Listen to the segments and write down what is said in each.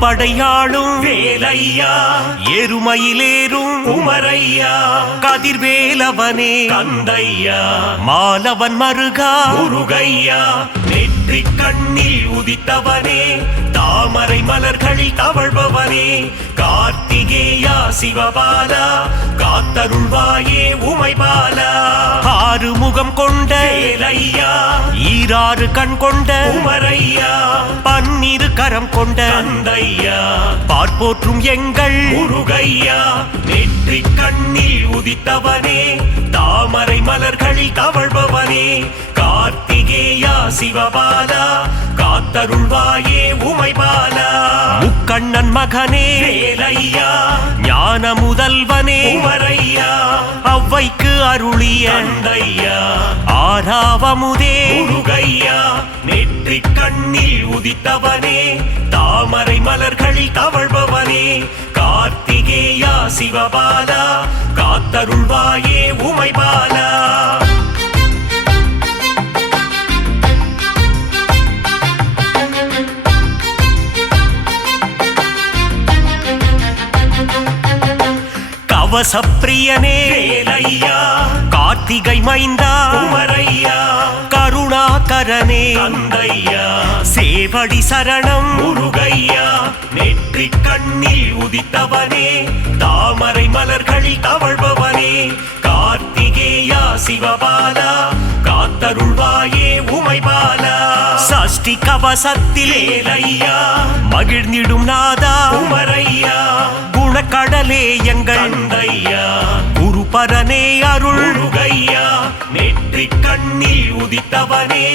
அறுபடையாளும் வேலையா எருமையிலேறும் குமரையா கதிர்வேலவனே கந்தையா மாலவன் மருகா முருகையா நெற்றி கண்ணில் உதித்தவனே தாமரை மலர்களில் தவழ்பவனே கார்த்திகேயா சிவபாலா காத்தருள்வாயே உமைபாலா ஆறு முகம் கொண்ட வேலையா ஈராறு கண் கொண்ட உமரையா பன்னிரு கரம் கொண்ட கந்தையா பார்ப்போற்றும் எங்கள் முருகையா நெற்றி கண்ணில் உதித்தவனே தாமரை மலர்களில் தவழ்பவனே கார்த்திகேயா சிவபாலா காத்தருள்வாயே உமைபாலா முக்கண்ணன் மகனே வேலையா ஞான முதல்வனே உமரையா அவ்வைக்கு அருளிய கந்தையா ஆறாவமுதே முருகையா நெற்றி கண்ணில் உதித்தவனே தாமரை மலர்களில் தவழ்பவனே கார்த்திகேயா சிவபாலா காத்தருள்வாயே உமைபாலா கவசப்பிரியனே வேலையா கார்த்திகை மைந்தா உமரையா கருணாகரனே கந்தையா சேவடி சரணம் முருகையா நெற்றி கண்ணில் உதித்தவனே தாமரை மலர்களில் தவழ்பவனே கார்த்திகேயா சிவபாலா காத்தருள்வாயே உமைபாலா சஷ்டி கவசத்தில் வேலையா மகிழ்ந்திடும் நாதா உமரையா குணக்கடலே எங்கள் கந்தையா குருபரனே அருள் முருகையா நெற்றி கண்ணில் உதித்தவனே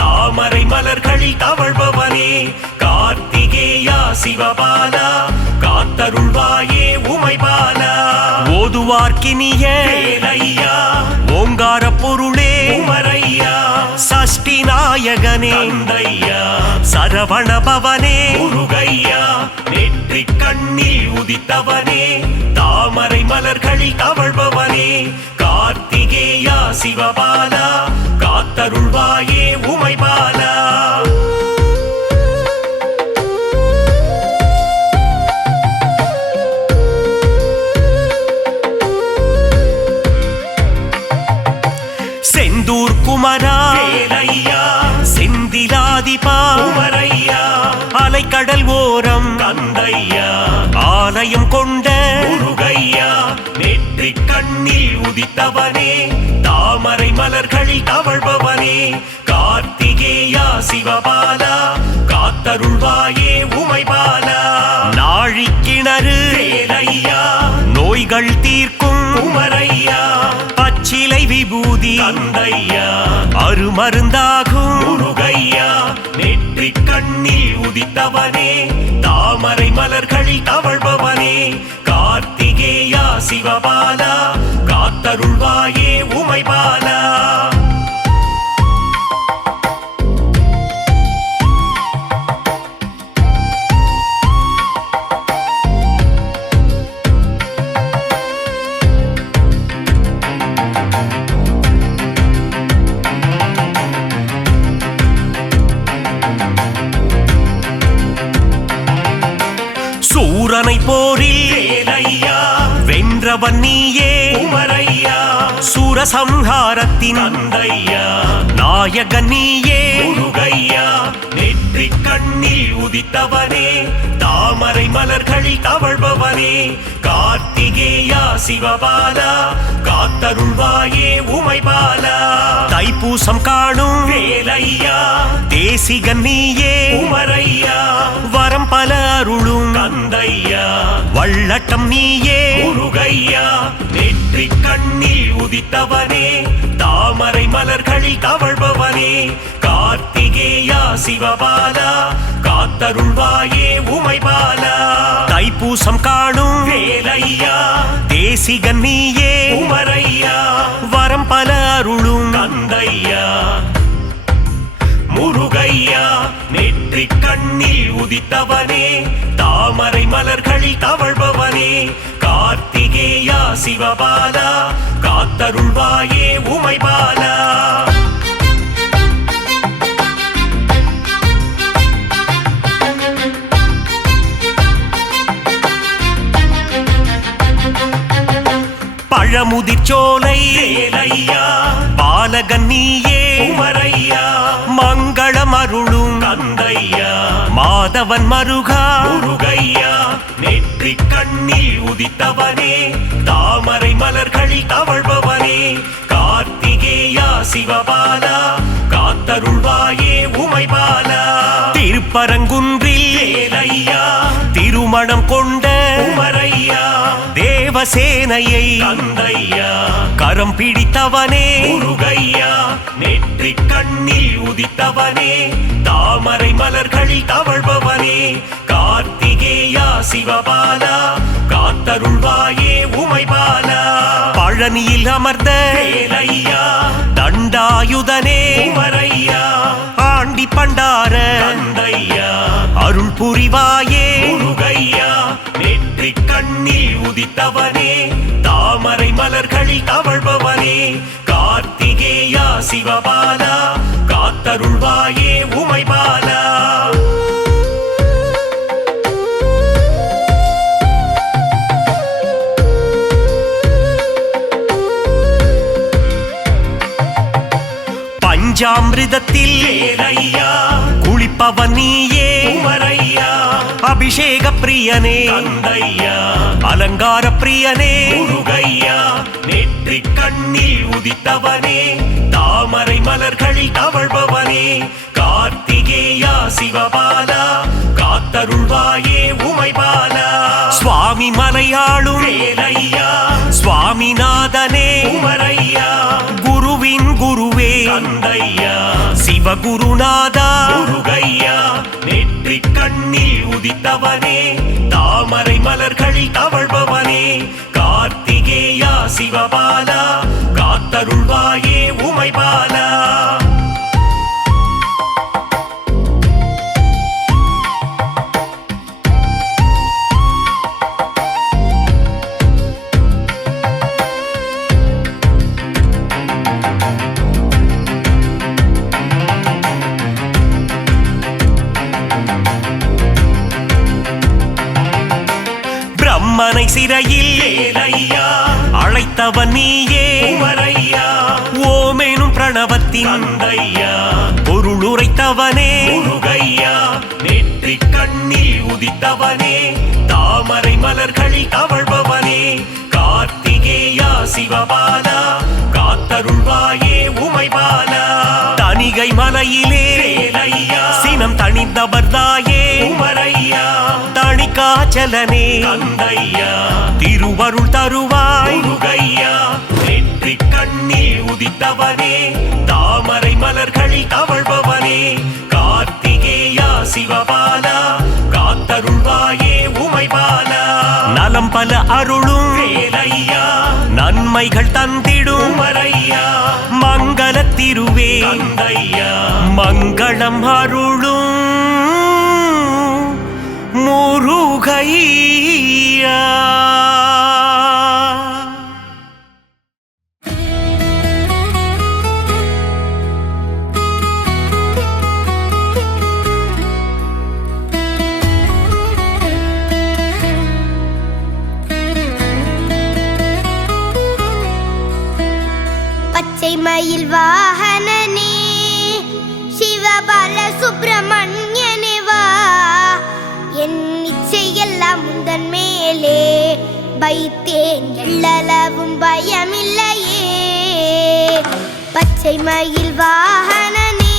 தாமரை மலர்களில் தவழ்பவனே கார்த்திகேயா சிவபாலா காத்தருள்வாயே உமைபாலா ஓதுவார்க்கினிய வேலையா ஓங்கார பொருளே உமரையா சஷ்டி நாயகனே கந்தையா சரவண பவனே முருகையா நெற்றி கண்ணில் உதித்தவனே தாமரை மலர்களில் தவழ்பவனே கார்த்திகேயா சிவபாலா காத்தருள்வாயே உமைபாலா செந்தூர் குமரா வேலையா செந்திலாதிபா உமரையா அலைக்கடல் ஓரம் கந்தையா ஆலயம் கொண்ட முருகையா நெற்றி கண்ணில் உதித்தவனே தாமரை மலர்களில் தவழ்பவனே கார்த்திகேயா சிவபாலா காத்தருள்வாயே உமைபாலா நாழிக்கிணறு வேலையா நோய்கள் தீர்க்கும் உமரையா பச்சிலை விபூதி கந்தையா அருமருந்தாகும் முருகையா நெற்றி கண்ணில் உதித்தவனே தாமரை மலர்களில் தவழ்பவனே கார்த்திகேயா சிவபாலா காத்தருள்வாயே உமைபாலா சூரனை போரில் வேலையா வென்றவன் நீயே உமரையா சூரசம்ஹாரத்தின் கந்தையா நாயகன் நீயே முருகையா நெற்றி கண்ணில் உதித்தவனே தாமரை மலர்களில் தவழ்பவனே கார்த்திகேயா சிவபாலா காத்தருள்வாயே உமைபாலா தைப்பூசம் காணும் வேலையா தேசிகன் நீயே உமரையா வரம் பல அருளும் கந்தையா வள்ளட்டம் நீயே முருகையா நெற்றி கண்ணில் உதித்தவனே தாமரை மலர்களில் தவழ்பவனே கார்த்திகேயா சிவபாலா காத்தருள்வாயே உமைபாலா தைப்பூசம் காணும் வேலையா தேசிகன் நீயே உமரையா வரம் பல அருளும் கந்தையா முருகையா நெற்றி கண்ணில் உதித்தவனே தாமரை மலர்களில் தவழ்பவனே கார்த்திகேயா சிவபாலா காத்தருள்வாயே உமைபாலா பழமுதிர்ச்சோலை வேலையா பாலகன் நீயே குமரையா மங்களம் அருளும் கந்தையா மாதவன் மருகா முருகையா நெற்றி கண்ணில் உதித்தவனே தாமரை மலர்களில் தவழ்பவனே கார்த்திகேயா சிவபாலா காத்தருள்வாயே உமைபாலா திருப்பரங்குன்றில் வேலையா திருமணம் கொண்ட குமரையா தேவசேனையை கந்தையா கரம் பிடித்தவனே முருகையா நெற்றி கண்ணில் உதித்தவனே தாமரை மலர்களில் தவழ்பவனே கார்த்திகேயா சிவபாலா காத்தருள்வாயே உமைபாலா பழனியில் அமர்ந்த வேலையா தண்டாயுதனே குமரையா ஆண்டி பண்டார கந்தையா அருள் புரிவாயே முருகையா நெற்றி கண்ணில் உதித்தவனே தாமரை மலர்களில் தவழ்பவனே கார்த்திகேயா சிவபாலா காத்தருள்வாயே உமைபாலா பஞ்சாமிர்தத்தில் வேலையா குளிப்பவன் நீயே குமரையா அபிஷேக பிரியனே கந்தையா அலங்கார பிரியனே முருகையா நெற்றி கண்ணில் உதித்தவனே தாமரை மலர்களில் தவழ்பவனே கார்த்திகேயா சிவபாலா காத்தருள்வாயே உமைபாலா சுவாமி மலையாளும் வேலையா சுவாமிநாதனே குமரையா குருவின் குருவே கந்தையா சிவகுருநாதா முருகையா நெற்றி கண்ணில் உதித்தவனே தாமரை மலர்களில் தவழ்பவனே கார்த்திகேயா சிவபாலா காத்தருள்வாயே உமைபாலா பிரம்மனை சிறையில் வேலையா அழைத்தவன் நீயே குமரையா ஓமேனும் பிரணவத்தின் கந்தையா பொருள் உரைத்தவனே முருகையா நெற்றி கண்ணில் உதித்தவனே தாமரை மலர்களில் தவழ்பவனே கார்த்திகேயா சிவபாலா காத்தருள்வாயே உமைபாலா தணிகை மலையிலே வேலையா சினம் தணிந்தவர்தாயே குமரையா தணிகாச்சலனே கந்தையா திருவருள் தருவாய் முருகையா நெற்றி கண்ணில் உதித்தவனே தாமரை மலர்களில் தவழ்பவனே கார்த்திகேயா சிவபாலா காத்தருள்வாயே உமைபாலா நலம் பல அருளும் வேலையா நன்மைகள் தந்திடும் குமரையா மங்கள திருவே கந்தையா மங்களம் அருளும் முருகையா பச்சை மயில் வாகனனே சிவபால சுப்பிரமணியனே வா என் இச்சையெல்லாம் முந்தன் மேலே வைத்தேன் எள்ளளவும் பயமில்லையே பச்சை மயில் வாகனனே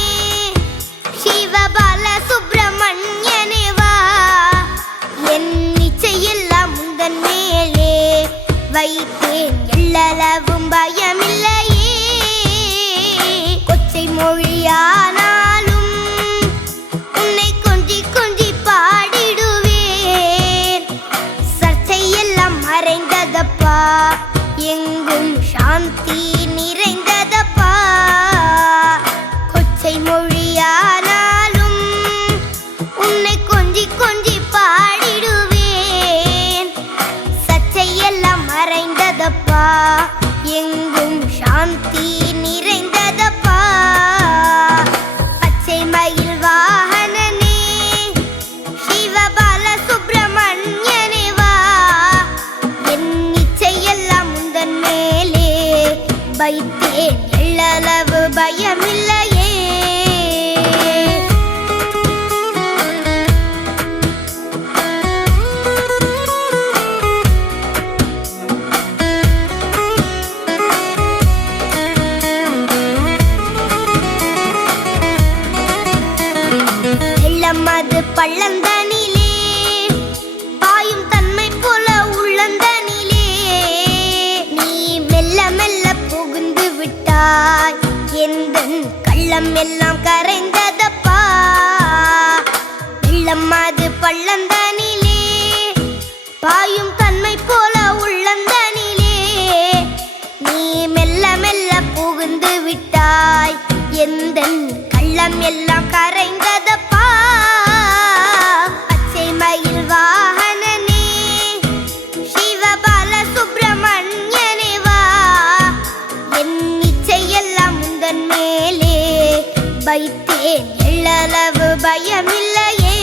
சிவபால சுப்பிரமணியனே வா என் இச்சையெல்லாம் முந்தன் மேலே வைத்தேன் எள்ளளவும் பயமில்லையே கொச்சை மொழியானாலும் உன்னை கொஞ்சி கொஞ்சி பாடிடுவேன் சர்ச்சையெல்லாம் மறைந்ததப்பா எங்கும் சாந்தி நிறைந்ததப்பா கொச்சை மொழியானாலும் உன்னை கொஞ்சி கொஞ்சி பாடிடுவேன் சர்ச்சையெல்லாம் மறைந்ததப்பா எங்கும் சாந்தி நிறைந்ததப்பா பச்சை மயில் வாகனனே சிவபால சுப்பிரமணியனே வா என் இச்சையெல்லாம் முந்தன் மேலே பள்ளந்தனிலே பாயும் தன்மை போல உள்ளந்தனிலே நீ மெல்ல மெல்ல புகுந்து விட்டாய் எந்தன் கள்ளம் எல்லாம் கரைந்ததப்பா வெள்ளம் அது பள்ளந்தனிலே பாயும் தன்மை போல உள்ளந்தனிலே நீ மெல்ல மெல்ல புகுந்து விட்டாய் எந்தன் கள்ளம் எல்லாம் கரைந்ததப்பா பச்சை மயில் வாகனனே சிவபால சுப்பிரமணியனே வா என் இச்சையெல்லாம் உந்தன் மேலே வைத்தேன் எள்ளளவு பயமில்லையே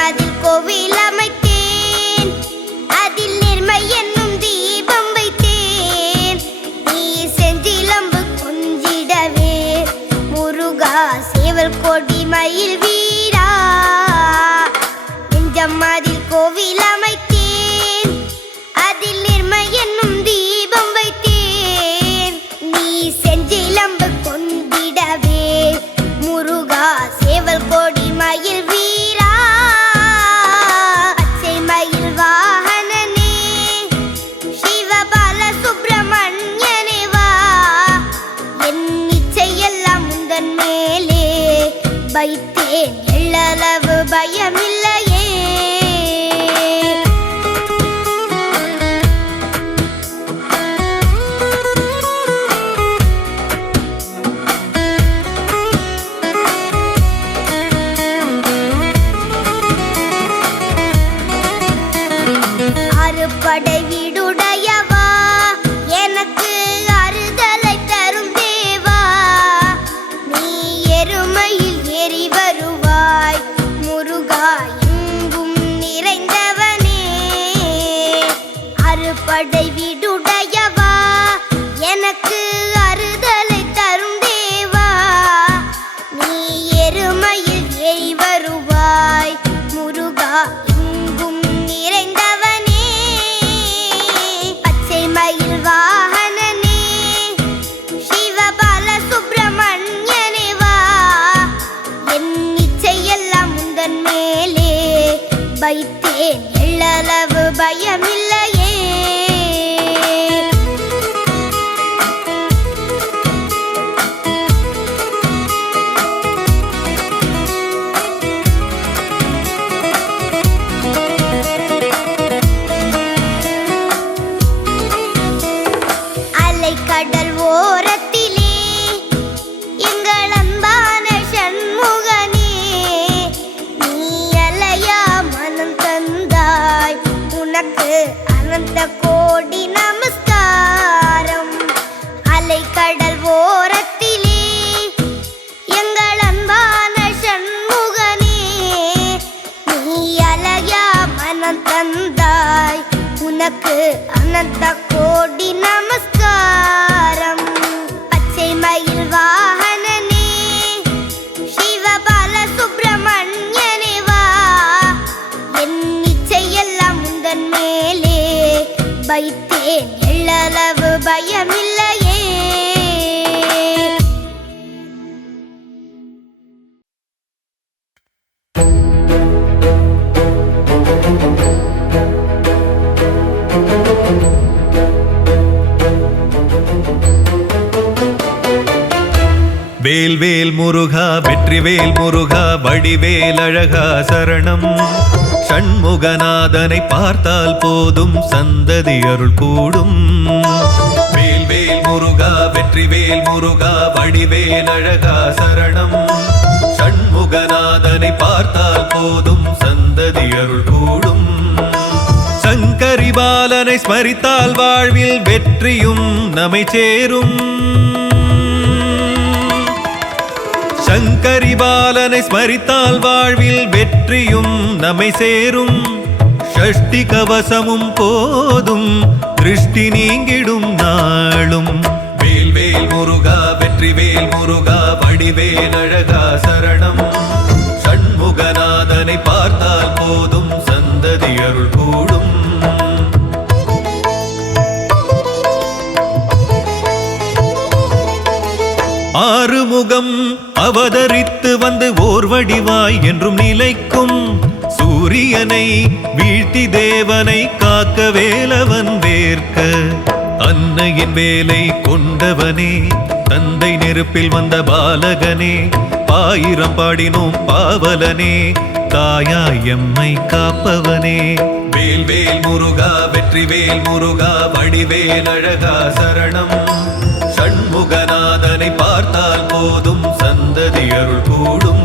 அதில் கோவில் அமைத்தேன் அதில் நிர்மை என்னும் தீபம் வைத்தேன் நீ செஞ்சிலம்பு கொஞ்சிடவே முருகா சேவல் கொடி மயில் வீரா நெஞ்சம் அதில் கோவில் அமைத்தேன் அதில் நிர்மை என்னும் தீபம் வைத்தேன் நீ செஞ்சிலம்பு கொண்டிடவே முருகா சேவல் கொடி மயில் வீரா வைத்தேன் எள்ளளவு பயமில்லையே அறுபடை வீடுடையவா எனக்கு அறுதலை தரும் தேவா நீ எருமையில் ஏறி வருவாய் முருகா எங்கும் நிறைந்தவனே அறுபடை வீடுடையவா எனக்கு அறுதலை தரும் தேவா நீ எருமையில் ஏறி வருவாய் முருகா எங்கும் நிறைந்தவனே பச்சை மயில் வாகனனே சிவபால சுப்பிரமணியனே வா என் இச்சையெல்லாம் உந்தன் மேலே வைத்தேன் எள்ளளவு பயமில்லையே கடல் ஓரத்திலே எங்கள் அன்பான சண்முகனே நீ அலையா மனம் தந்தாய் உனக்கு அனந்த கோடி நமஸ்காரம் அலை கடல் ஓரத்திலே எங்கள் அன்பான சண்முகனே நீ அலையா மனம் தந்தாய் உனக்கு அனந்த கோடி நமஸ்காரம் பச்சை மயில் வாகனனே சிவபால சுப்பிரமணியனே வா என் இச்சையெல்லாம் உந்தன் மேலே வைத்தேன் எள்ளளவு பயமில்லையே வேல்வேல் முருகா வெற்றிவேல் முருகா வடிவேல் அழகா சரணம் சண்முகநாதனை பார்த்தால் போதும் சந்ததி அருள் கூடும் வேல்வேல் முருகா வெற்றிவேல் முருகா வடிவேல் அழகா சரணம் சண்முகநாதனை பார்த்தால் போதும் சந்ததி அருள் கூடும் சங்கரி பாலனை ஸ்மரித்தால் வாழ்வில் வெற்றியும் நம்மை சேரும் சங்கரி பாலனை ஸ்மரித்தால் வாழ்வில் வெற்றியும் நம்மை சேரும் ஷஷ்டி கவசமும் போதும் திருஷ்டி நீங்கிடும் நாளும் வேல்வேல் முருகா வெற்றிவேல் முருகா வடிவேல் அழகா சரணம் ஆறுமுகம் அவதரித்து வந்து ஓர் வடிவாய் என்றும் நிலைக்கும் சூரியனை வீழ்த்தி தேவனை காக்க வேலவன் வேர்க்க அன்னையின் வேலை கொண்டவனே தந்தை நெருப்பில் வந்த பாலகனே ஆயிரம் பாடினோம் பாவலனே தாயாய் எம்மை காப்பவனே வேல் வேல் முருகா வெற்றி வேல் முருகா வடிவேல் அழகா சரணம் ஷண்முகநாதனை பார்த்தால் போதும் சந்ததி அருள் கூடும்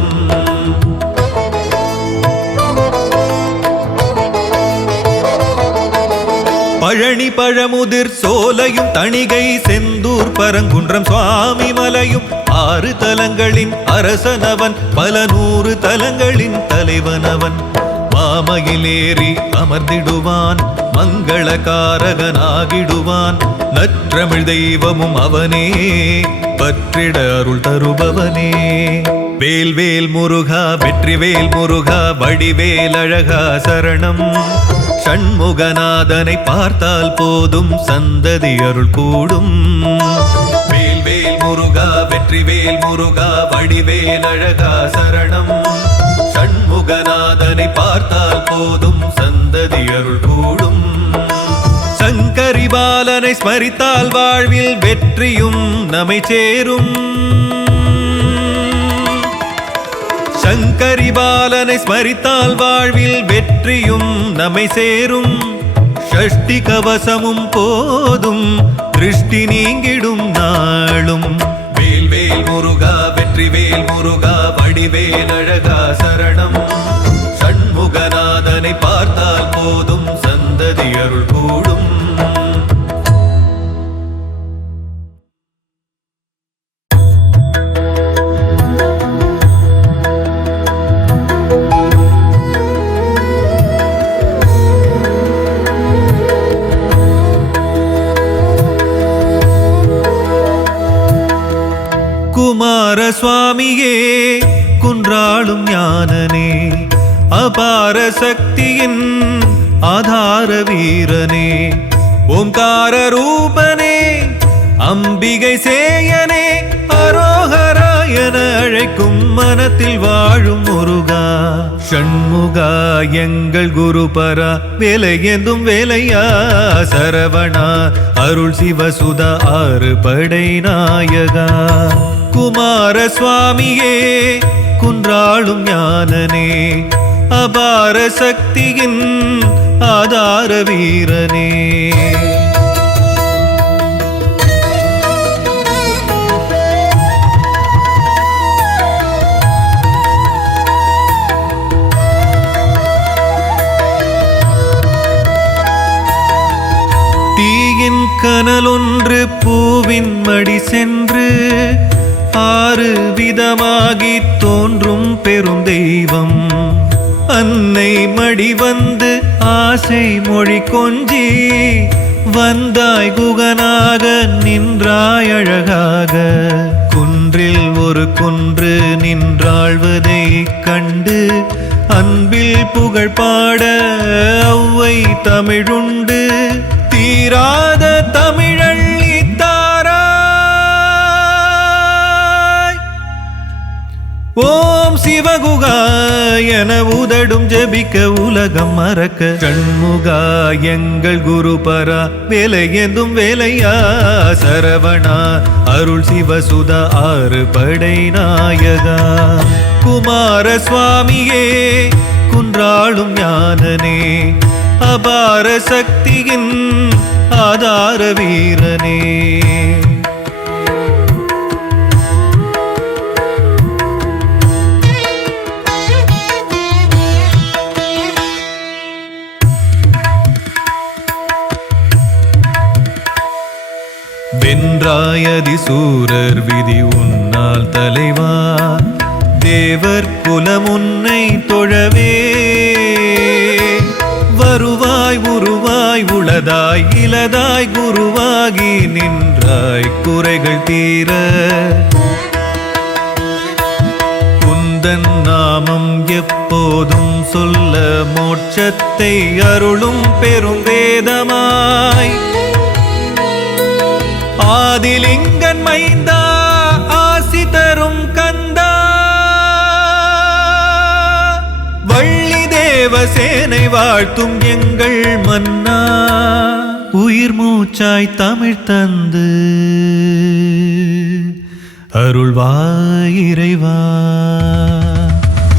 பழனி பழமுதிர் சோலையும் தணிகை செந்தூர் பரங்குன்றம் சுவாமி மலையும் 6 தலங்களின் அரசனவன் பல 100 தலங்களின் தலைவனவன் மாமையிலேறி அமர்ந்திடுவான் மங்களகாரகனாகிடுவான் நற்றமிழ் தெய்வமும் அவனே பற்றிட அருள் தருபவனே வேல் வேல் முருகா வெற்றி வேல் முருகா வடிவேல் அழகா சரணம் ஷண்முகநாதனை பார்த்தால் போதும் சந்ததி அருள் கூடும் வேல் வேல் முருகா வெற்றி வேல் முருகா வடிவேல் அழகா சரணம் ஷண்முகநாதனை பார்த்தால் போதும் சந்ததி அருள் கூடும் சங்கரி பாலனை ஸ்மரித்தால் வாழ்வில் வெற்றியும் நம்மை சேரும் சங்கரி பாலனை ஸ்மரித்தால் வாழ்வில் வெற்றியும் நம்மை சேரும் ஷஷ்டி கவசமும் போதும் திருஷ்டி நீங்கிடும் நாளும் வேல் வேல் முருகா வெற்றி வேல் முருகா வடிவேல் அழகா சரணம் ஷண்முகநாதனை பார்த்தால் போதும் சந்ததி அருள் கூடும் குமார சுவாமியே குன்றாளும் ஞானனே அபார சக்தியின் ஆதார வீரனே ஓம்கார ரூபனே அம்பிகை சேயனே அரோகரா என அழைக்கும் மனத்தில் வாழும் முருகா ஷண்முகா எங்கள் குருபரா வேலை ஏந்தும் வேலையா சரவணா அருள் சிவசுதா 6 படை நாயகா குமார சுவாமியே குன்றாளும் ஞானனே அபார சக்தியின் ஆதார வீரனே தீயின் கனலொன்று பூவின் மடி சென்று 6 விதமாகி தோன்றும் பெரும் தெய்வம் அன்னை மடி வந்து ஆசை மொழி கொஞ்சி வந்தாய் குகனாக நின்றாய் அழகாக குன்றில் ஒரு குன்று நின்றாழ்வதை கண்டு அன்பில் புகழ் பாட ஒளவை தமிழுண்டு தீராத தமிழள்ளி தாராய் ஓம் சிவகுகா என உதடும் ஜபிக்க உலகம் மறக்க ஷண்முகா எங்கள் குருபரா வேலை ஏந்தும் வேலையா சரவணா அருள் சிவசுதா 6 படை நாயகா குமார சுவாமியே குன்றாளும் ஞானனே அபார சக்தியின் ஆதார வீரனே வென்றாயதி சூரர் விதி உன்னால் தலைவா தேவர் குலம் உன்னை தொழவே வருவாய் உருவாய் உளதாய் இலதாய் குருவாகி நின்றாய் குறைகள் தீர உந்தன் நாமம் எப்போதும் சொல்ல மோட்சத்தை அருளும் பெரும் வேதமாய் ஆதிலிங்கன் மைந்தா ஆச தேவசேனை வாழ்த்தும் எங்கள் மன்னா, உயிர் மூச்சாய் தமிழ் தந்து அருள்வாய் இறைவா.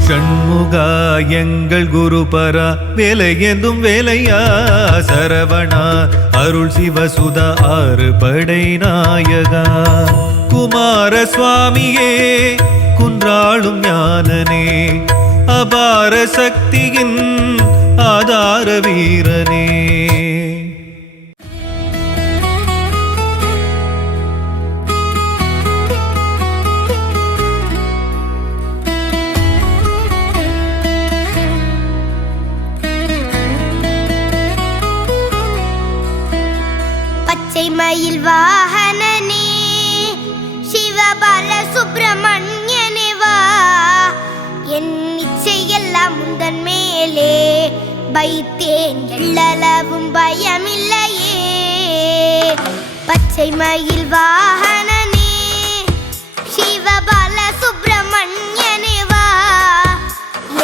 ஷண்முகா எங்கள் குருபரா, வேலையெந்தும் வேலையா சரவணா, அருள் சிவசுதா ஆறுபடை நாயகா. குமார சுவாமியே குன்றாளும் ஞானனே, அபார சக்தியின் ஆதார வீரனே. மயில் வாகனனே சிவபால சுப்பிரமணியனே வா, என் இச்சையெல்லாம் முந்தன் மேலே வைத்தேன், எள்ளளவும் பயமில்லையே. பச்சை மயில் வாகனனே சிவபால சுப்பிரமணியனே வா,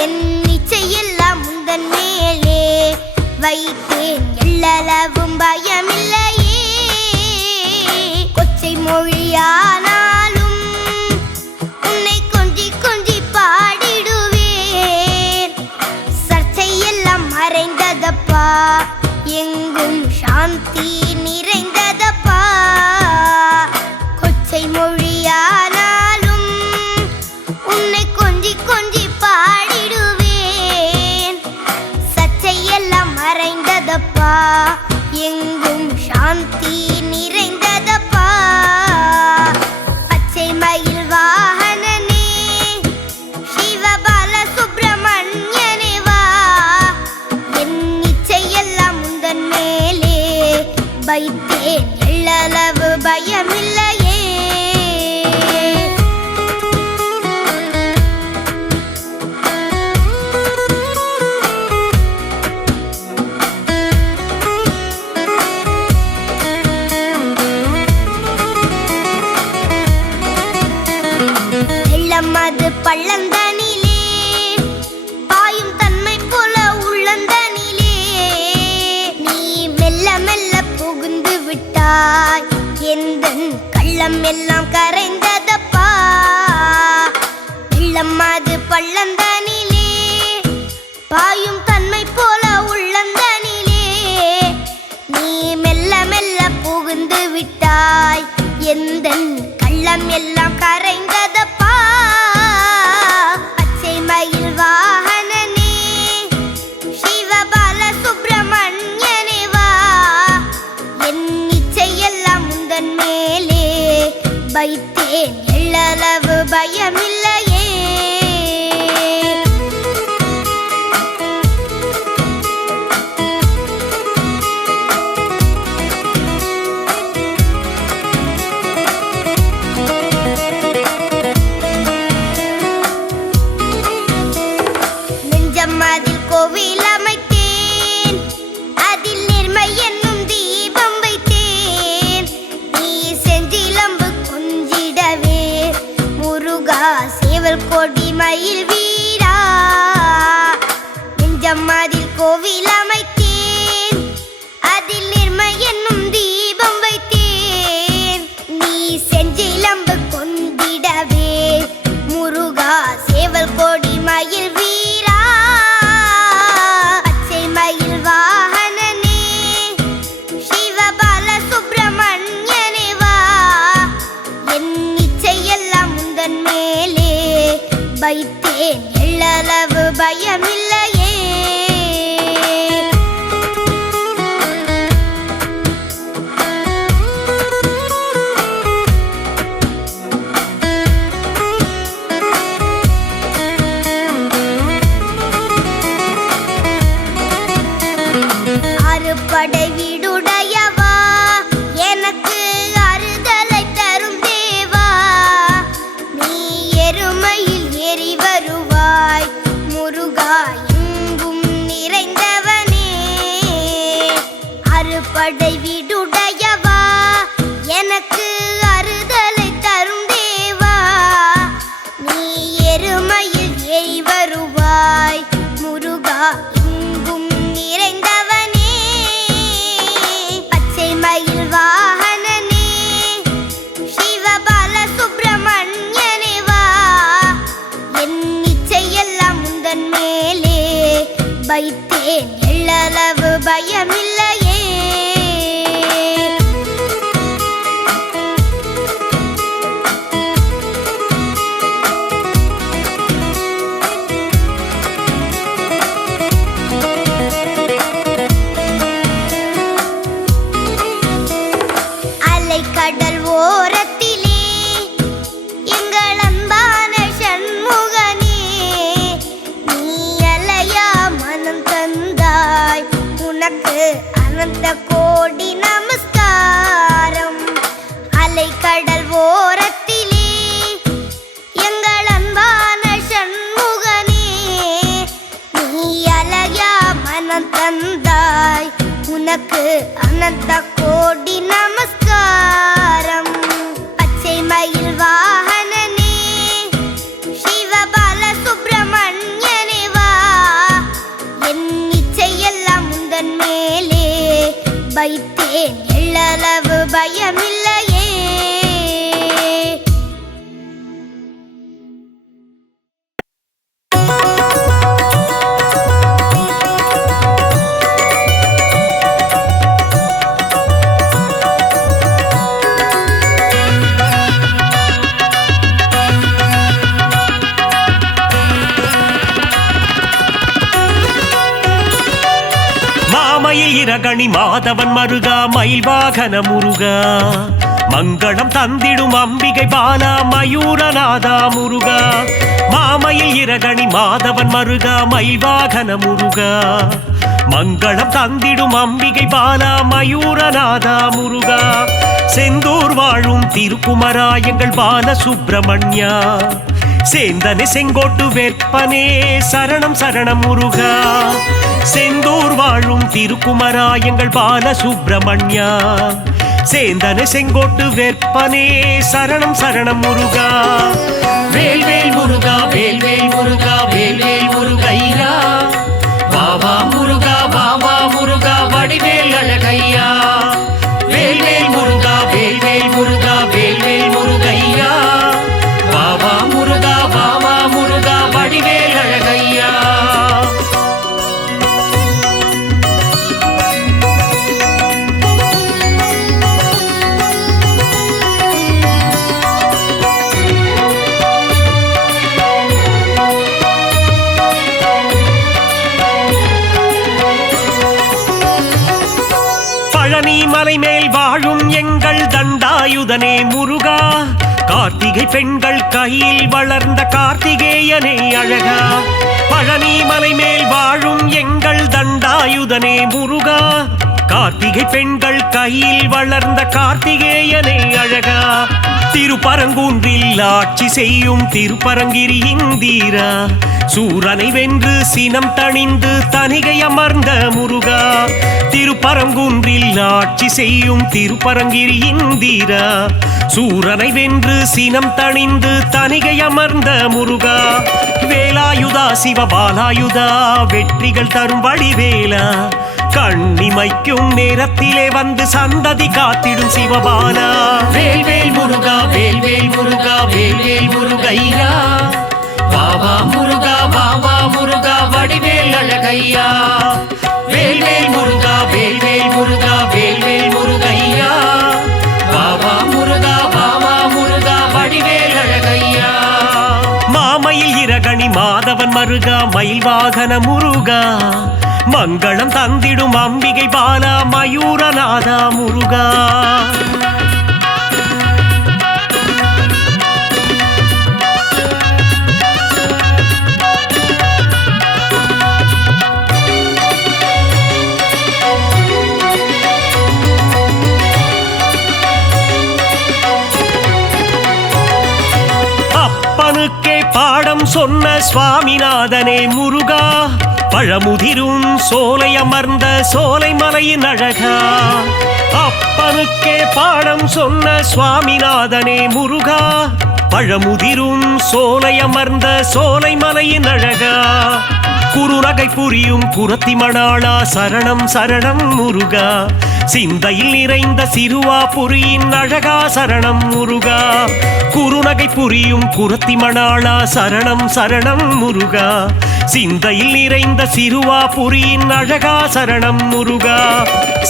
என் இச்சையெல்லாம் முந்தன் மேலே வைத்தேன், எள்ளளவும் பயமில்லையே. மொழியானாலும் உன்னை கொஞ்சி கொஞ்சி பாடிடுவேன், சர்ச்சையெல்லாம் மறைந்ததப்பா, எங்கும் சாந்தி நிறைந்ததப்பா. கொச்சை மொழியானாலும் உன்னை கொஞ்சி கொஞ்சி பாடிடுவேன், சர்ச்சையெல்லாம் மறைந்ததப்பா, எங்கும் சாந்தி நிறைந்ததப்பா. பச்சை மயில் வாகனனே சிவபால சுப்பிரமணியனே வா, என் இச்சையெல்லாம் முந்தன் மேலே வைத்தேன், எள்ளளவு பயமில்லையே. அது பள்ளந்தனிலே பாயும் தன்மை போல உள்ளந்தனிலே, நீ மெல்ல மெல்ல புகுந்து விட்டாய், எந்தன் கள்ளம் எல்லாம் கரைந்ததப்பா. வெள்ளம் அது பள்ளந்தனிலே பாயும் தன்மை போல உள்ளந்தனிலே, நீ மெல்ல மெல்ல புகுந்து விட்டாய், எந்தன் கள்ளம் எல்லாம் கரைந்ததப்பா. பச்சை மயில் வாகனனே சிவபால சுப்பிரமணியனே வா, என் இச்சையெல்லாம் முந்தன் மேலே வைத்தேன், எள்ளளவு பயமில்லையே. அதில் கோவில் அமைத்தேன், அதில் நேர்மை என்னும் தீபம் வைத்தேன், நீ செஞ்சிலம்பு கொஞ்சிடவே முருகா சேவல் கொடி மயில் வீரா. நெஞ்சம் அதில் கோவில் அமைத்தேன், அதில் நேர்மை என்னும் தீபம் வைத்தேன், நீ செஞ்சிலம்பு கொண்டிடவே முருகா சேவல் கொடி மயில் வீரா. வைத்தேன், எள்ளளவு பயமில்லையே. அறுபடை வீடுடையவா, எனக்கு அறுதலை தரும் தேவா, நீ எருமையில் ஏறி வருவாய் முருகா, எங்கும் நிறைந்தவனே. அறுபடை வீடுடையவா, எனக்கு அறுதலை தரும் தேவா, நீ எருமையில் ஏறி வருவாய் முருகா, அனந்த கோடி நமஸ்காரம். பச்சை மயில் வாகனனே சிவபால சுப்பிரமணியனே வா, என் இச்சையெல்லாம் முந்தன் மேலே வைத்தேன், எள்ளளவு பயமில்லையே. மாமயில் இரகணி மாதவன் மருகா மயில் வாகன முருகா, மங்களம் தந்திடும் அம்பிகை பாலா மயூரநாதா முருகா. மாமயில் இரகணி மாதவன் மருகா மயில் வாகன முருகா, மங்களம் தந்திடும் அம்பிகை பாலா மயூரநாதா முருகா. செந்தூர் வாழும் திருக்குமரா எங்கள் பால சுப்பிரமணியா, சேந்தனே செங்கோட்டு வேற்பனே சரணம் சரணம் முருகா. செந்தூர் வாழும் திருக்குமரா எங்கள் பால சுப்பிரமணியா, சேந்தனே செங்கோட்டு வேற்பனே சரணம் சரணம் முருகா. வேல்வேல் முருகா வேல்வேல் முருகா வேல்வேல் முருகையா, வாவா முருகா வாவா முருகா வடிவேல் அழகையா. வேல்வேல் முருகா வேல்வேல் முருகா வேல்வேல் முருகையா, வாவா முருகா வாவா முருகா வடிவேல் அழகையா. பழனி மலை மேல் வாழும் எங்கள் தண்டாயுதனே முருகா, கார்த்திகை பெண்கள் கையில் வளர்ந்த கார்த்திகேயனே அழகா. பழனி மலை மேல் வாழும் எங்கள் தண்டாயுதனே முருகா, கார்த்திகை பெண்கள் கையில் வளர்ந்த கார்த்திகேயனே அழகா. திருப்பரங்குன்றில் ஆட்சி செய்யும் திருப்பரங்கிரி இந்தீரா, சூரனை வென்று சினம் தணிந்து தனிகை அமர்ந்த முருகா. திருப்பரங்குன்றில் ஆட்சி செய்யும் திருப்பரங்கிரி இந்தீரா, சூரனை வென்று சினம் தணிந்து தனிகை அமர்ந்த முருகா. வேலாயுதா சிவபாலாயுதா வெற்றிகள் தரும் வடிவேலா, கண்ணிமைக்கும் நேரத்திலே வந்து சந்ததி காத்திடும் சிவபாலா. வேல்வேல் முருகா வேல்வேல் முருகா வேல்வேல் முருகையா, வாவா முருகா வாவா முருகா வடிவேல் அழகையா. வேல்வேல் முருகா வேல்வேல் முருகா வேல்வேல் முருகையா, வாவா முருகா வாவா முருகா வடிவேல் அழகையா. மாமயில் இரகணி மாதவன் மருகா மயில் வாகன முருகா, மங்களம் தந்திடும் அம்பிகை பாலா மயூரநாதா முருகா. அப்பனுக்கே பாடம் சொன்ன சுவாமிநாதனே முருகா, பழமுதிரும் சோலை அமர்ந்த சோலை மலையின் அழகா. அப்பனுக்கே பாடம் சொன்ன சுவாமிநாதனே முருகா, பழமுதிரும் சோலை அமர்ந்த சோலை மலையின் அழகா. குறுநகை புரியும் குரத்தி மணாளா சரணம் சரணம் முருகா, சிந்தையில் நிறைந்த சிறுவாபுரியின் அழகா சரணம் முருகா. குறுநகை புரியும் குரத்தி மணாளா சரணம் சரணம் முருகா, சிந்தையில் நிறைந்த சிறுவாபுரியின் அழகா சரணம் முருகா.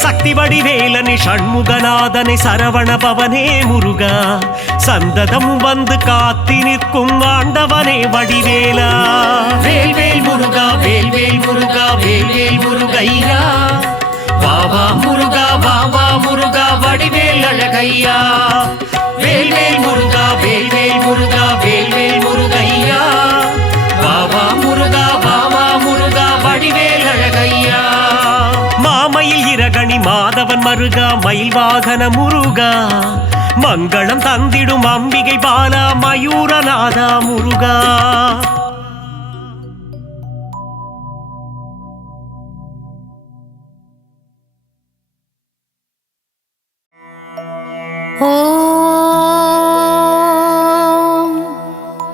சக்தி வடிவேலனே ஷண்முகநாதனை சரவண பவனே முருகா, சந்ததம் வந்து காத்தி நிற்கும் ஆண்டவனே வடிவேலா. வேல்வேல் முருகா வேல்வேல் முருகா வேல்வேல் முருகையா, வாவா முருகா வாவா முருகா வடிவேல் அழகையா. வேல்வேல் முருகா வேல்வேல் முருகா வேல்வேல் முருகையா, வாவா முருகா வாவா முருகா வடிவேல் அழகையா. மாமயில் இரகணி மாதவன் மருகா மயில் வாகன முருகா, மங்களம் தந்திடும் அம்பிகை பாலா மயூரநாதா முருகா. ஓம்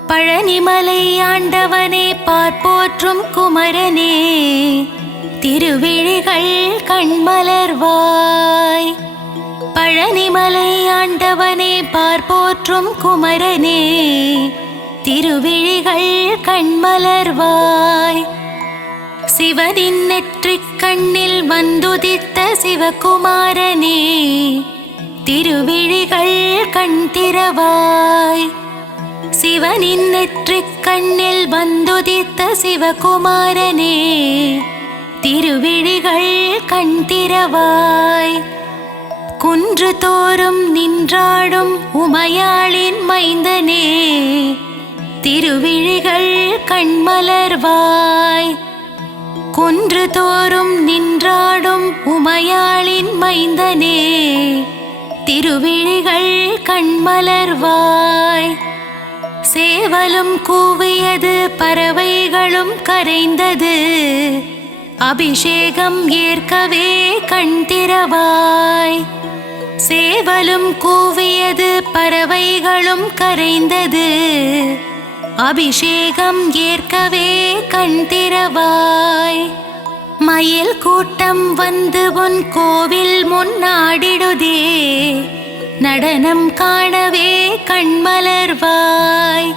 பழனிமலை ஆண்டவனே பார்ப்போற்றும் குமரனே திருவிழிகள் கண்மலர்வாய். பழனிமலை ஆண்டவனே பார்ப்போற்றும் குமரனே திருவிழிகள் கண்மலர்வாய். சிவனின் நெற்றிக் கண்ணில் வந்துதித்த சிவகுமாரனே திருவிழிகள் கண் திறவாய். சிவனின் நெற்றிக் கண்ணில் வந்துதித்த சிவகுமாரனே திருவிழிகள் கண் திறவாய். குன்று தோறும் நின்றாடும் உமையாளின் மைந்தனே திருவிழிகள் கண்மலர்வாய். குன்று தோறும் நின்றாடும் உமையாளின் மைந்தனே திருவிழிகள் கண்மலர்வாய். சேவலும் கூவியது பறவைகளும் கரைந்தது அபிஷேகம் ஏற்கவே கண் திறவாய். சேவலும் கூவியது பறவைகளும் கரைந்தது அபிஷேகம் ஏற்கவே கண் திறவாய். மயில் கூட்டம் வந்து உன் கோவில் முன்னாடிடுதே நடனம் காணவே கண்மலர்வாய்.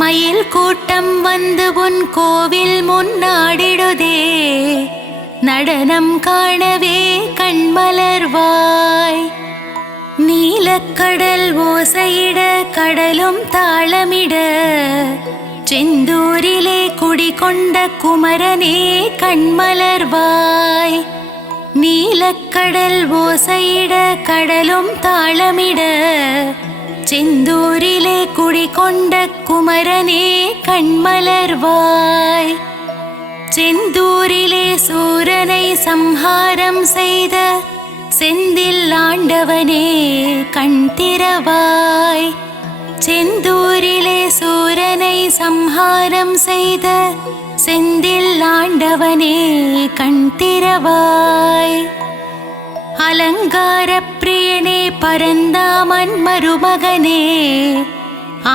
மயில் கூட்டம் வந்து உன் கோவில் முன்னாடிடுதே நடனம் காணவே கண்மலர்வாய். நீலக்கடல் ஓசையிட கடலும் தாளமிட செந்தூரிலே குடிகொண்ட குமரனே கண்மலர்வாய். நீலக்கடல் ஓசையிட கடலும் தாளமிட செந்தூரிலே குடிகொண்ட குமரனே கண்மலர்வாய். செந்தூரிலே சூரனை சம்ஹாரம் செய்த செந்தில் ஆண்டவனே கண் திறவாய். செந்தூரிலே சூரனை சம்ஹாரம் செய்த செந்தில் ஆண்டவனே கண் திறவாய். அலங்கார பிரியனே பரந்தாமன் மருமகனே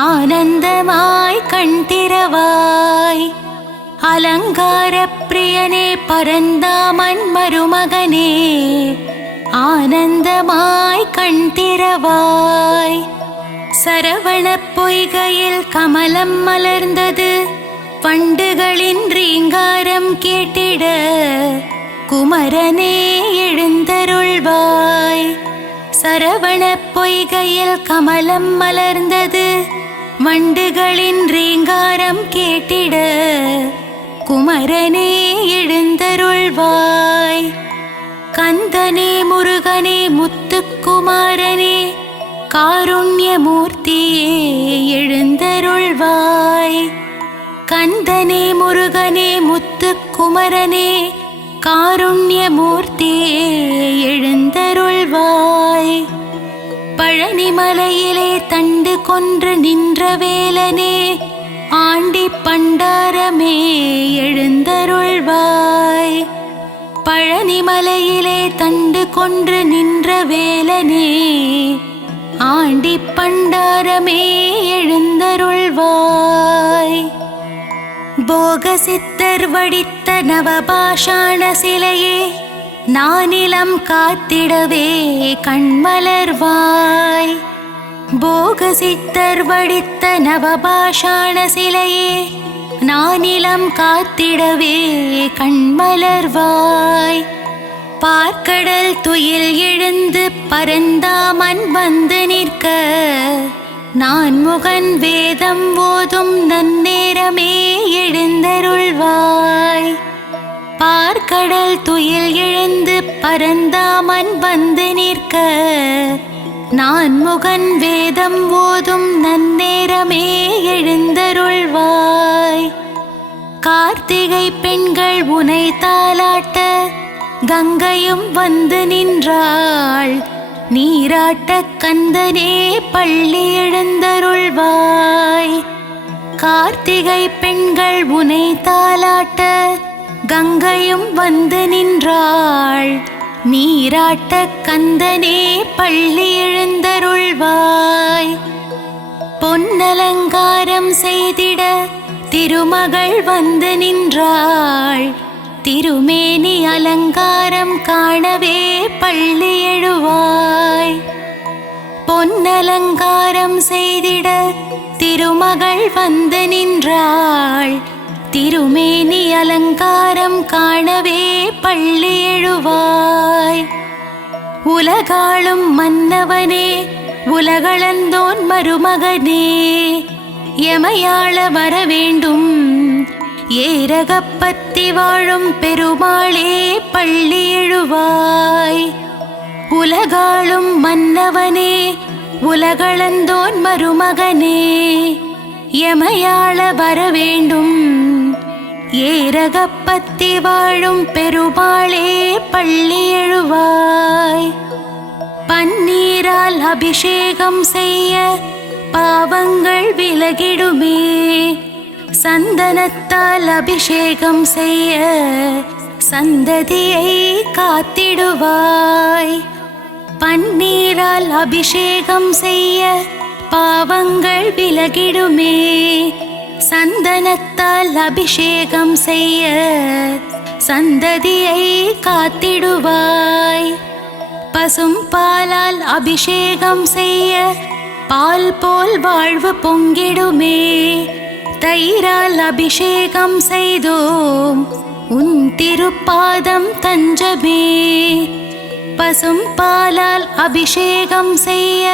ஆனந்தமாய் கண் திறவாய். அலங்கார பிரியனே பரந்தாமன் மருமகனே ஆனந்தமாய் கண் திறவாய். சரவண பொய்கையில் கமலம் மலர்ந்தது வண்டுகளின் ரீங்காரம் கேட்டிட குமரனே எழுந்தருள்வாய். சரவண பொய்கையில் கமலம் மலர்ந்தது வண்டுகளின் ரீங்காரம் கேட்டிட குமரனே எழுந்தருள்வாய். கந்தனே முருகனே முத்துக்குமாரனே காருண்யமூர்த்தியே எழுந்தருள்வாய். கந்தனே முருகனே முத்துக்குமரனே காருண்யமூர்த்தியே எழுந்தருள்வாய். பழனிமலையிலே தண்டு கொன்று நின்ற வேலனே ஆண்டி பண்டாரமே எழுந்தருள்வாய். பழனிமலையிலே தண்டு கொன்று நின்ற வேலனே ஆண்டி பண்டாரமே எழுந்தருள்வாய். போகசித்தர் வடித்த நவபாஷாண சிலையே நானிலம் காத்திடவே கண்மலர்வாய். போகசித்தர் வடித்த நவபாஷாண சிலையே நானிலம் காத்திடவே கண்மலர்வாய். பார்க்கடல் துயில் எழுந்து பரந்தாமன் வந்து நிற்க நான் முகன் வேதம் ஓதும் நன்னேரமே எழுந்தருள்வாய். பார்க்கடல் துயில் எழுந்து பரந்தாமன் வந்து நிற்க நான் முகன் வேதம் ஓதும் நன்னேரமே எழுந்தருள்வாய். கார்த்திகை பெண்கள் உனை தாலாட்ட கங்கையும் வந்து நின்றாள் நீராட்ட கந்தனே பள்ளி எழுந்தருள்வாய். கார்த்திகை பெண்கள் உனை தாலாட்ட கங்கையும் வந்து நின்றாள் நீராட்ட கந்தனே பள்ளி எழுந்தருள்வாய். பொன்னலங்காரம் செய்திட திருமகள் வந்து நின்றாள். திருமேனி அலங்காரம் காணவே பள்ளி எழுவாய். பொன்னலங்காரம் செய்திட திருமகள் வந்து நின்றாள். திருமேனி அலங்காரம் காணவே பள்ளி எழுவாய். உலகாளும் மன்னவனே உலகளந்தோன் மருமகனே எமையாள வரவேண்டும். ஏரகப்பத்தி வாழும் பெருமாளே பள்ளி எழுவாய். உலகாளும் மன்னவனே உலகளந்தோன் மருமகனே எமையாள வரவேண்டும். ஏரகப்பத்தி வாழும் பெருமாளே பள்ளி எழுவாய். பன்னீரால் அபிஷேகம் செய்ய பாவங்கள் விலகிடுமே. சந்தனத்தால் அபிஷேகம் செய்ய சந்ததியை காத்திடுவாய். பன்னீரால் அபிஷேகம் செய்ய பாவங்கள் விலகிடுமே. சந்தனத்தால் அபிஷேகம் செய்ய சந்ததியை காத்திடுவாய். பசும் பாலால் அபிஷேகம் செய்ய பால் போல் வாழ்வு பொங்கிடுமே. தயிரால் அபிஷேகம் செய்தோம் உன் திருப்பாதம் தஞ்சமே. பசும் பாலால் அபிஷேகம் செய்ய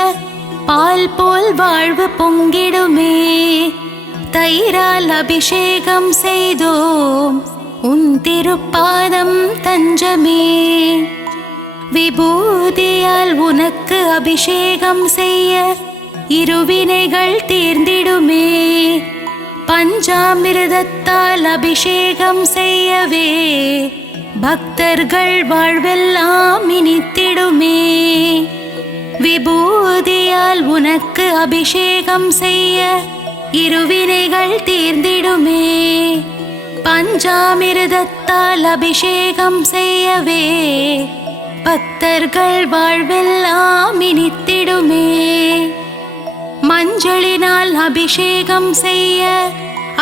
பால் போல் வாழ்வு பொங்கிடுமே. தயிரால் அபிஷேகம் செய்தோம் உன் திருப்பாதம் தஞ்சமே. விபூதியால் உனக்கு அபிஷேகம் செய்ய இருவினைகள் தீர்ந்திடுமே. பஞ்சாமிர்தத்தால் அபிஷேகம் செய்யவே பக்தர்கள் வாழ்வெல்லாம் இனித்திடுமே. விபூதியால் உனக்கு அபிஷேகம் செய்ய இருவினைகள் தீர்ந்திடுமே. பஞ்சாமிர்தத்தால் அபிஷேகம் செய்யவே பக்தர்கள் வாழ்வெல்லாம் இனித்திடுமே. மஞ்சளினால் அபிஷேகம் செய்ய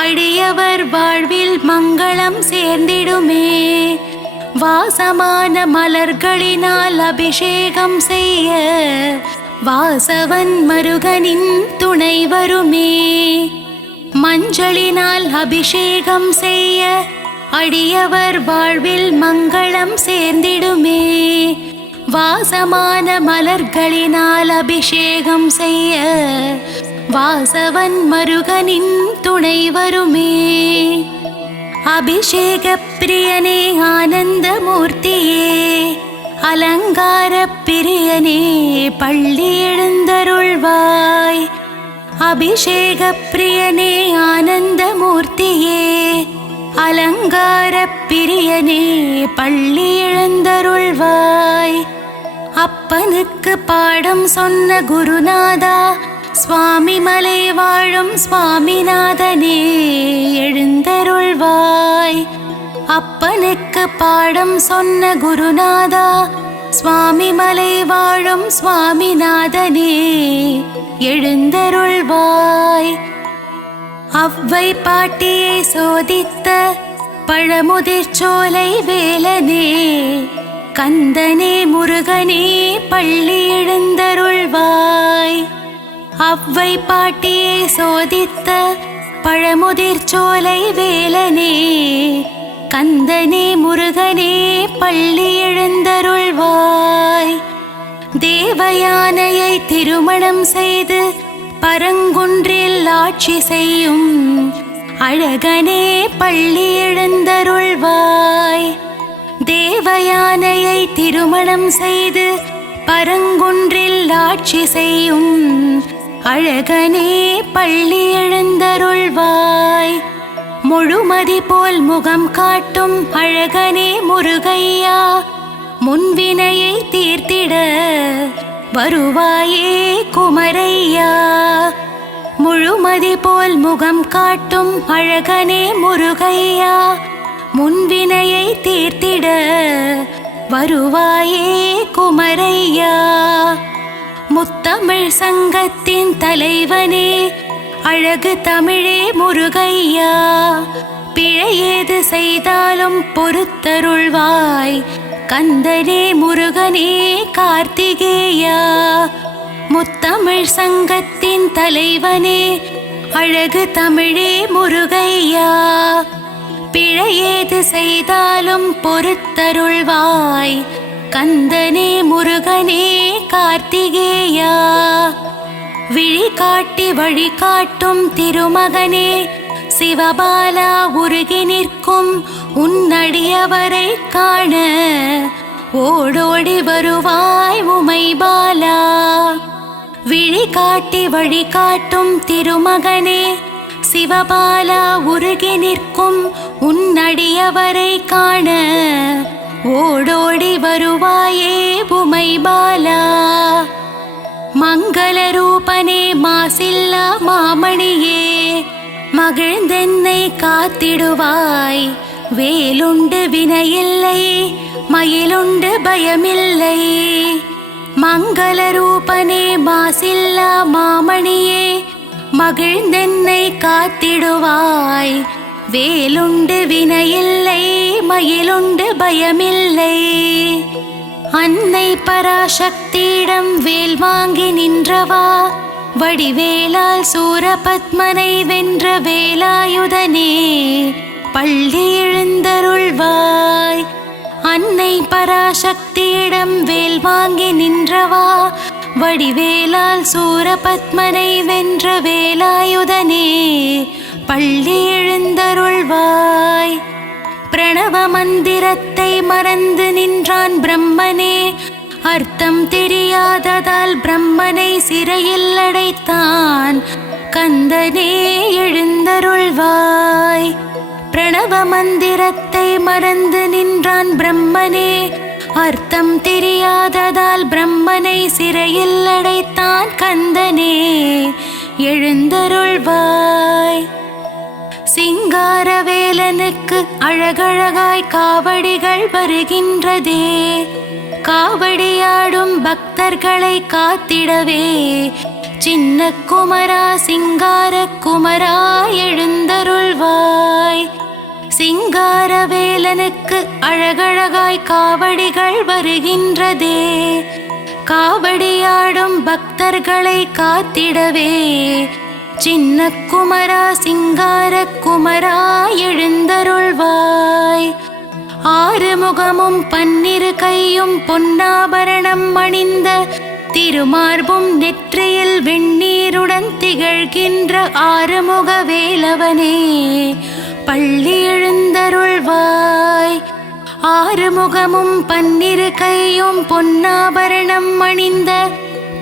அடியவர் வாழ்வில் மங்களம் சேர்ந்திடுமே. வாசமான மலர்களினால் அபிஷேகம் செய்ய வாசவன் மருகனின் துணை வருமே. மஞ்சளினால் அபிஷேகம் செய்ய அடியவர் வாழ்வில் மங்களம் சேர்ந்திடுமே. வாசமான மலர்களினால் அபிஷேகம் செய்ய வாசவன் மருகனின் துணை வருமே. அபிஷேக பிரியனே ஆனந்த மூர்த்தியே அலங்கார பிரியனே பள்ளி எழுந்தருள்வாய். அபிஷேக பிரியனே ஆனந்த மூர்த்தியே அலங்கார பிரியனே பள்ளி எழுந்தருள்வாய். அப்பனுக்கு பாடம் சொன்ன குருநாதா சுவாமி மலை வாழும் சுவாமிநாதனே எழுந்தருள்வாய். அப்பனுக்கு பாடம் சொன்ன குருநாதா சுவாமி மலை வாழும் சுவாமிநாதனே எழுந்தருள்வாய். அவ்வை பாட்டியை சோதித்த பழமுதிர்ச்சோலை வேலனே கந்தனே முருகனே பள்ளி எழுந்தருள்வாய். அவ்வை பாட்டியை சோதித்த பழமுதிர்ச்சோலை வேலனே கந்தனே முருகனே பள்ளி எழுந்தருள்வாய். தேவயானையை திருமணம் செய்து பரங்குன்றில் ஆட்சி செய்யும் அழகனே பள்ளி எழுந்தருள்வாய். தேவயானையை திருமணம் செய்து பரங்குன்றில் ஆட்சி செய்யும் அழகனே பள்ளி எழுந்தருள்வாய். முழுமதி போல் முகம் காட்டும் அழகனே முருகையா முன்வினையை தீர்த்திட வருவாயே குமரையா. முழுமதி போல் முகம் காட்டும் அழகனே முருகையா முன்வினையை தீர்த்திட வருவாயே குமரையா. முத்தமிழ் சங்கத்தின் தலைவனே அழகு தமிழே முருகையா. பிழையேது செய்தாலும் பொறுத்தருள்வாய் கந்தனே முருகனே கார்த்திகேயா. முத்தமிழ் சங்கத்தின் தலைவனே அழகு தமிழே முருகையா. பிழையேது செய்தாலும் பொறுத்தருள்வாய் கந்தனே முருகனே கார்த்திகேயா. விழி காட்டி வழிகாட்டும் திருமகனே சிவபாலா. உருகி நிற்கும் உன்னடியவரை காண ஓடோடி வருவாய் உமைபாலா. விழி காட்டி வழிகாட்டும் திருமகனே சிவபாலா. உருகி நிற்கும் உன்னடியவரை காண ஓடோடி வருவாயே உமைபாலா. மங்கள ரூபனே மாசில்லா மாமணியே மகிழ்ந்தென்னை காத்திடுவாய். வேலுண்டு வினையில்லை மயிலுண்டு பயமில்லை. மங்கள ரூபனே மாசில்லா மாமணியே மகிழ்ந்தென்னை காத்திடுவாய். வேலுண்டு வினையில்லை மயிலுண்டு பயமில்லை. அன்னை பராசக்தியிடம் வேல் வாங்கி நின்றவா. வடிவேலால் சூரபத்மனை வென்ற வேலாயுதனே பள்ளி எழுந்தருள்வாய். அன்னை பராசக்தியிடம் வேல் வாங்கி நின்றவா. வடிவேலால் சூரபத்மனை வென்ற வேலாயுதனே பள்ளி எழுந்தருள்வாய். பிரணவ மந்திரத்தை மறந்து நின்றான் பிரம்மனே. அர்த்தம் தெரியாததால் பிரம்மனை சிறையில் அடைத்தான் கந்தனே எழுந்தருள்வாய். பிரணவ மந்திரத்தை மறந்து நின்றான் பிரம்மனே. அர்த்தம் தெரியாததால் பிரம்மனை சிறையில் அடைத்தான் கந்தனே எழுந்தருள்வாய். சிங்காரவேலனுக்கு அழகழகாய் காவடிகள் வருகின்றதே. காவடியாடும் பக்தர்களை காத்திடவே சின்ன குமரா சிங்கார குமரா எழுந்தருள்வாய். சிங்காரவேலனுக்கு அழகழகாய் காவடிகள் வருகின்றதே. காவடியாடும் பக்தர்களை காத்திடவே சின்ன குமரா சிங்கார குமரா எழுந்தருள்வாய். ஆறுமுகமும் பன்னிரு கையும் பொன்னாபரணம் அணிந்த திருமார்பும் நெற்றியில் வெண்ணீருடன் திகழ்கின்ற ஆறுமுக வேலவனே பள்ளி எழுந்தருள்வாய். ஆறுமுகமும் பன்னிரு கையும் பொன்னாபரணம் அணிந்த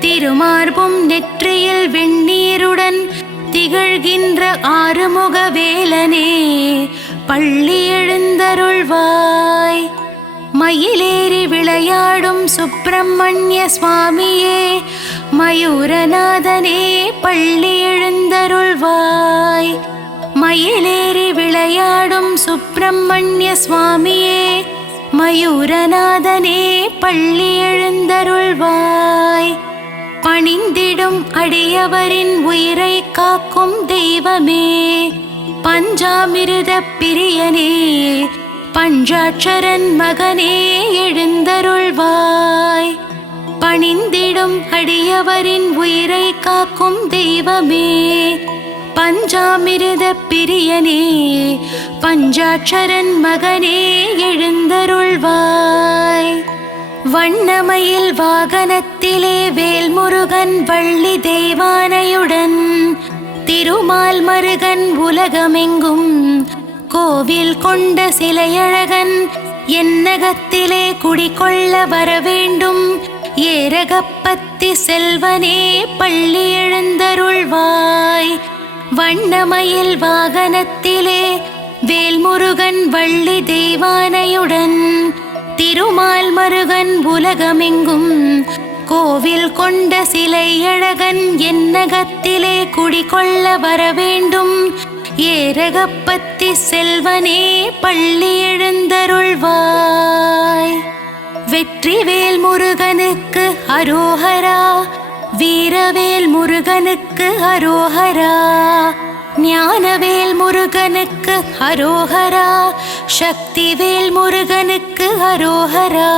திருமார்பும் நெற்றியில் வெண்ணீருடன் திகழ்கின்ற ஆறுமுக வேலனே பள்ளி எழுந்தருள்வாய். மயிலேறி விளையாடும் சுப்பிரமணிய சுவாமியே மயூரநாதனே பள்ளி எழுந்தருள்வாய். மயிலேறி விளையாடும் சுப்பிரமணிய சுவாமியே மயூரநாதனே பள்ளி எழுந்தருள்வாய். பணிந்திடும் அடியவரின் உயிரை காக்கும் தெய்வமே பஞ்சாமிருத பிரியனே பஞ்சாட்சரன் மகனே எழுந்தருள்வாய். பணிந்திடும் அடியவரின் உயிரை காக்கும் தெய்வமே பஞ்சாமிருத பிரியனே பஞ்சாட்சரன் மகனே எழுந்தருள்வாய். வண்ணமயில் வாகனத்திலே வேல்முருகன் வள்ளி தெய்வானையுடன் திருமால் மருகன் உலகமெங்கும் கோவில் கொண்ட சிலையழகன் என்னகத்திலே குடிகொள்ள வரவேண்டும் ஏரகப்பத்தி செல்வனே பள்ளி எழுந்தருள்வாய். வண்ணமயில் வாகனத்திலே வேல்முருகன் வள்ளி தெய்வானையுடன் திருமால் மருகன் உலகமெங்கும் கோவில் கொண்ட சிலையழகன் என்னகத்திலே குடிகொள்ள வரவேண்டும் ஏரகப்பத்தி செல்வனே பள்ளி எழுந்தருள்வாய். வெற்றிவேல் முருகனுக்கு அரோஹரா, வீரவேல் முருகனுக்கு அரோஹரா, ஞானவேல் முருகனுக்கு அரோஹரா, சக்திவேல் முருகனுக்கு அரோஹரா.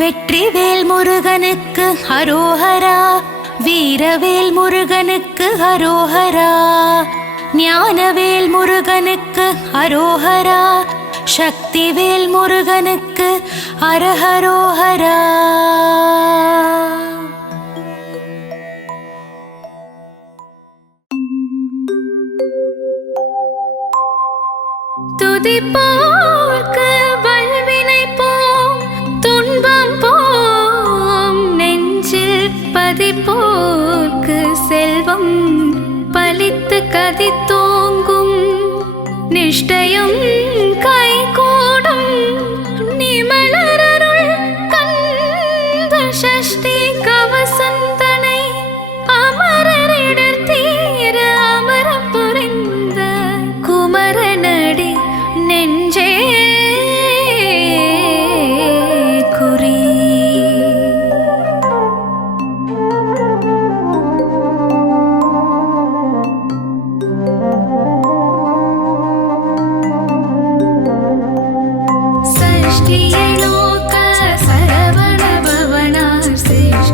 வெற்றிவேல் முருகனுக்கு அரோஹரா, வீரவேல் முருகனுக்கு அரோஹரா, ஞானவேல் முருகனுக்கு அரோஹரா, சக்திவேல் முருகனுக்கு அரஹரோஹரா. துதிப்போர்க்கு வல்வினை போம், துன்பம் போம், நெஞ்சில் பதிப்போர்க்கு செல்வம் பலித்து கதித்தோங்கும், நிஷ்டையும் கைகூடும், நிமலரருள் கந்த சஷ்டி கவசந்தனை அமரரிடர் தீர அமரம் புரிந்த குமரனடி நெஞ்சே குறி. சஷ்டியை நோக்க சரவண பவனார் சேஷ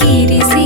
கிரிசி